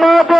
জামাতে